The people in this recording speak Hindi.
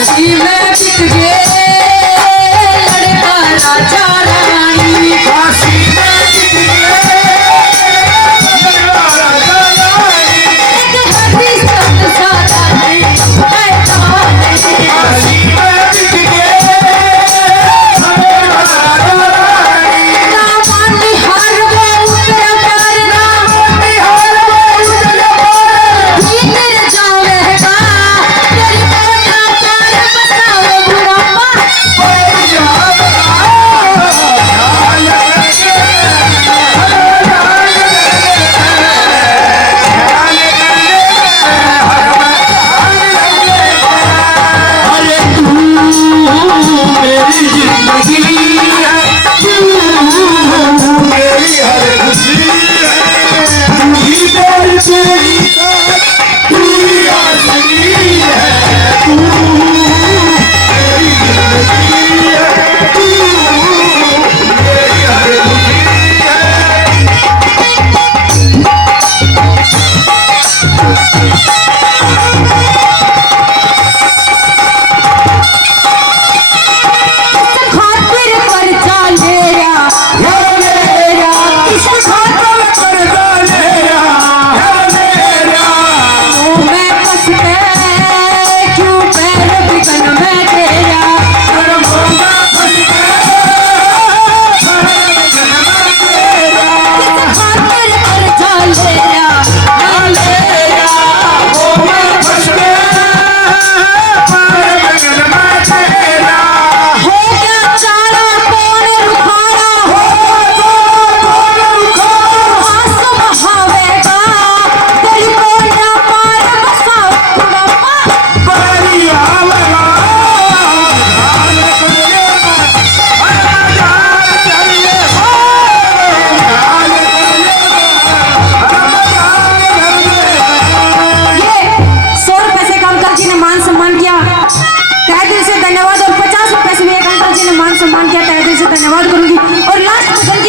काशी में बिक गए लड़का राजा रानी, काशी में बिक गए लड़का राजा रानी, एक गति संत सादा नहीं काशी में बिक गए लड़का राजा रानी, रामानी हर वो उतर करना बिहार में उजल पर भीतर जावेगा तेरी कोठा पर बसावे बुढ़ापा, अरे तू मेरी जिंदगी है, तू मेरी हर खुशी है, तू ही मेरी तेरी तू ही आशिकी है, तू मेरी जिंदगी है, तू मेरी हर खुशी है। खातिर पर चालेरा मेरा किस खातर करता मेरा है मेरा, मैं कसते क्यों पैर बिगन में तेरा, अरे मोगा फंस गया तेरा, खातिर पर चालेरा मेरा मोगा फंस गया लगन में तेरा, हो गया चारा कौन रुखाड़ा, आंसू बहावेगा तेरी कोठा पर बसावे बुढ़ापा, बड़ी आवेगा जान करेगा, जान करेगा, जान करेगा। ये 100 रुपए से एक अंकल जी ने मान सम्मान किया, तहे दिल से धन्यवाद। और 50 रुपए से भी एक अंकल जी ने मान सम्मान किया, तहे दिल से धन्यवाद करूंगी। और लास्ट में